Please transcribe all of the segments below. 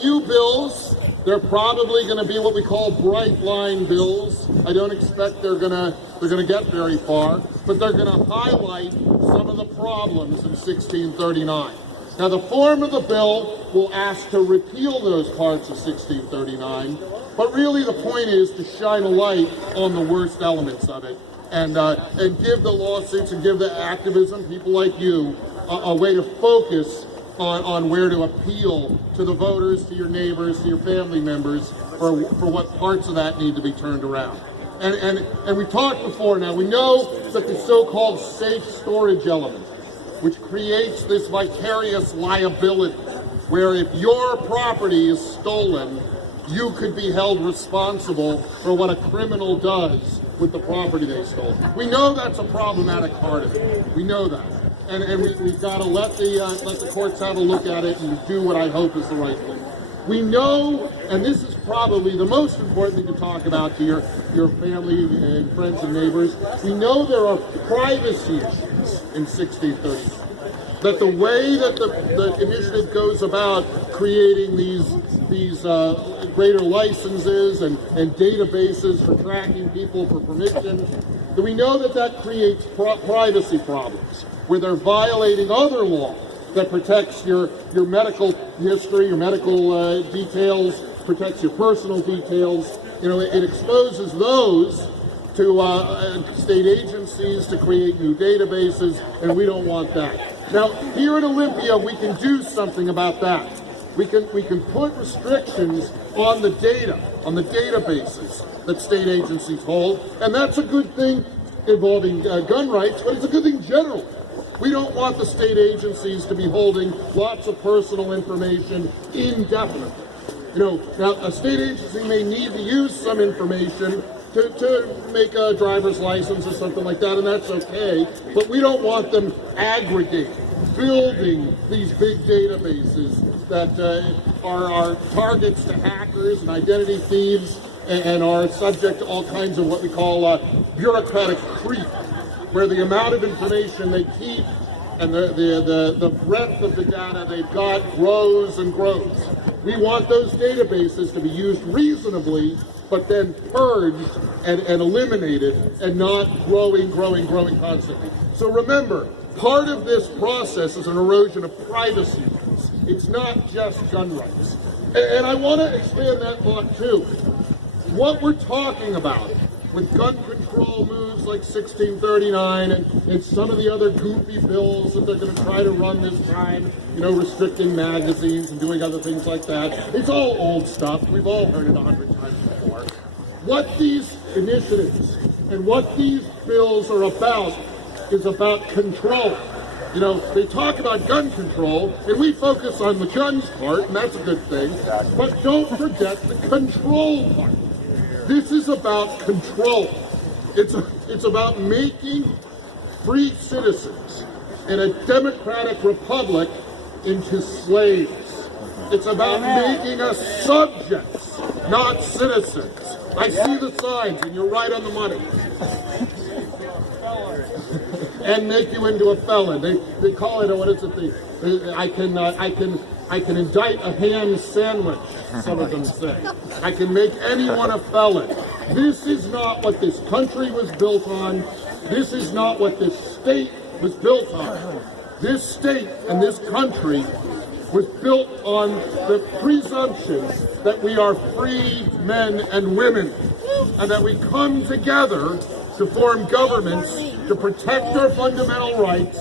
few bills. They're probably going to be what we call bright line bills. I don't expect they're going to get very far, but they're going to highlight some of the problems in 1639. Now, the form of the bill will ask to repeal those parts of 1639, but really the point is to shine a light on the worst elements of it and give the lawsuits and give the activism, people like you, a way to focus on where to appeal to the voters, to your neighbors, to your family members, for what parts of that need to be turned around. And we talked before now, we know that the so-called safe storage element, which creates this vicarious liability, where if your property is stolen, you could be held responsible for what a criminal does with the property they stole. We know that's a problematic part of it. We know that. And we've got to let the courts have a look at it and do what I hope is the right thing. We know, and this is probably the most important thing to talk about to your family and friends and neighbors, we know there are privacy issues in 1630. That the way that the initiative goes about creating these greater licenses and databases for tracking people for permission, that we know that creates privacy problems, where they're violating other law that protects your medical history, your medical details, protects your personal details. You know, it exposes those to state agencies to create new databases, and we don't want that. Now, here at Olympia, we can do something about that. We can put restrictions on the data, on the databases that state agencies hold, and that's a good thing involving gun rights, but it's a good thing generally. We don't want the state agencies to be holding lots of personal information indefinitely. You know, now a state agency may need to use some information to make a driver's license or something like that, and that's okay, but we don't want them aggregating, building these big databases that are targets to hackers and identity thieves and are subject to all kinds of what we call bureaucratic creep, where the amount of information they keep and the breadth of the data they've got grows and grows. We want those databases to be used reasonably, but then purged and eliminated and not growing constantly. So remember, part of this process is an erosion of privacy rights. It's not just gun rights. And I want to expand that thought too. What we're talking about with gun control moves like 1639 and some of the other goofy bills that they're going to try to run this time, you know, restricting magazines and doing other things like that. It's all old stuff. We've all heard it 100 times before. What these initiatives and what these bills are about is about control. You know, they talk about gun control, and we focus on the guns part, and that's a good thing, but don't forget the control part. This is about control. It's about making free citizens in a democratic republic into slaves. It's about making us subjects, not citizens. I see the signs, and you're right on the money. And make you into a felon. They call it, what is it? I can indict a ham sandwich, some of them say. I can make anyone a felon. This is not what this country was built on. This is not what this state was built on. This state and this country was built on the presumption that we are free men and women, and that we come together to form governments to protect our fundamental rights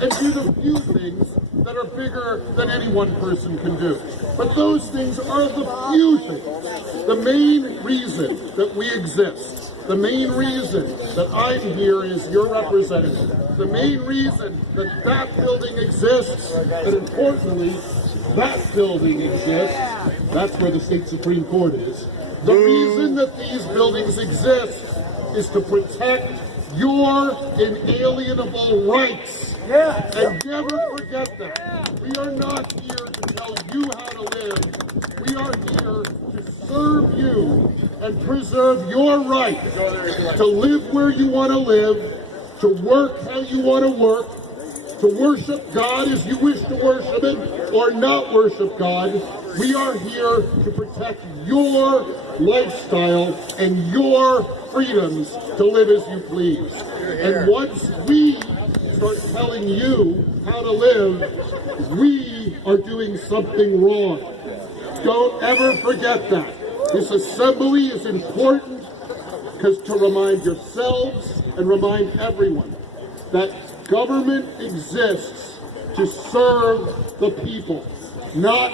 and do the few things that are bigger than any one person can do. But those things are the few things. The main reason that we exist, the main reason that I'm here as your representative, the main reason that that building exists, and importantly, that building exists, that's where the state Supreme Court is. The reason that these buildings exist is to protect your inalienable rights. And never forget that. We are not here to tell you how to live. We are here to serve you and preserve your right to live where you want to live, to work how you want to work, to worship God as you wish to worship Him, or not worship God. We are here to protect your lifestyle and your freedoms to live as you please. And once we start telling you how to live, we are doing something wrong. Don't ever forget that. This assembly is important because to remind yourselves and remind everyone that government exists to serve the people, not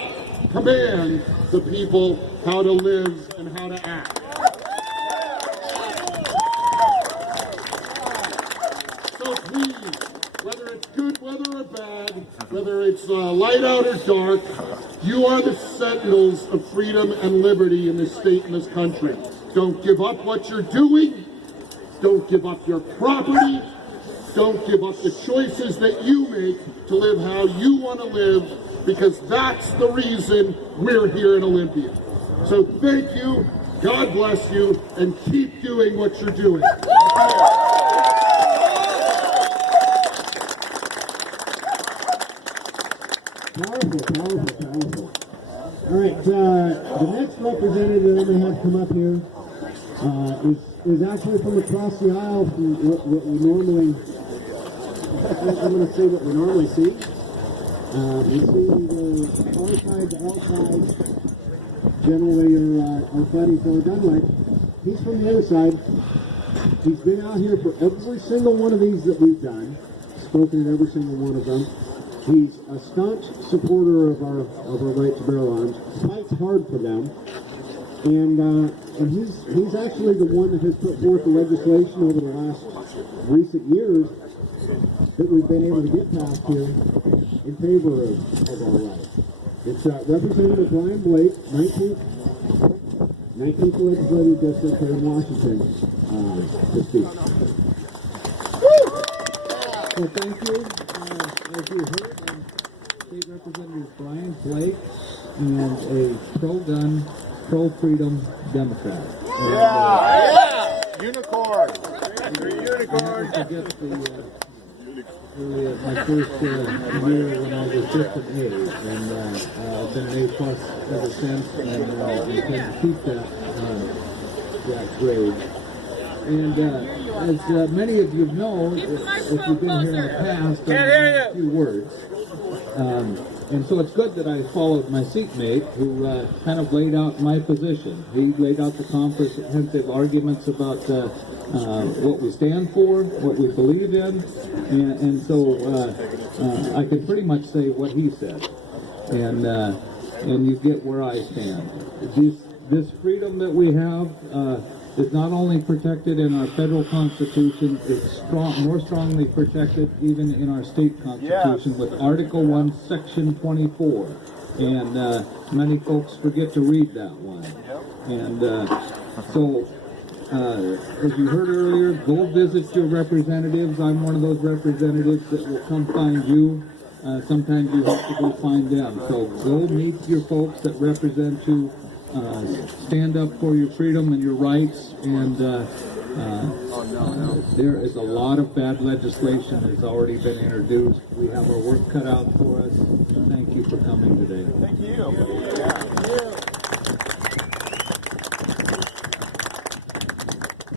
command the people how to live and how to act. So please, whether it's good weather or bad, whether it's light out or dark, you are the sentinels of freedom and liberty in this state and this country. Don't give up what you're doing. Don't give up your property. Don't give up the choices that you make to live how you want to live, because that's the reason we're here in Olympia. So thank you, God bless you, and keep doing what you're doing. Powerful. All right, the next representative that we have come up here is actually from across the aisle from what we normally, I'm going to say what we normally see. We see the far side, the outside, generally are fighting for a gun right. He's from the other side. He's been out here for every single one of these that we've done, spoken at every single one of them. He's a staunch supporter of our right to bear arms, fights hard for them, and he's actually the one that has put forth the legislation over the last recent years that we've been able to get passed here in favor of our rights. It's Representative Brian Blake, 19th Legislative District here in Washington, to speak. Well, thank you. As you heard, State Representative Brian Blake, and a pro-gun, pro-freedom Democrat. Yeah! Unicorn! Unicorn! I guess my first year when I was just an A, and I've been an A+ ever since, and intend to keep that grade. And as many of you know, if you've been here in the past, a few words. And so it's good that I followed my seatmate, who kind of laid out my position. He laid out the comprehensive arguments about what we stand for, what we believe in, and so I can pretty much say what he said, and you get where I stand. This freedom that we have is not only protected in our federal constitution, it's more strongly protected even in our state constitution with Article 1, Section 24. And many folks forget to read that one. And so, as you heard earlier, go visit your representatives. I'm one of those representatives that will come find you. Sometimes you have to go find them. So go meet your folks that represent you. Stand up for your freedom and your rights, and there is a lot of bad legislation that's already been introduced. We have our work cut out for us. Thank you for coming today. Thank you.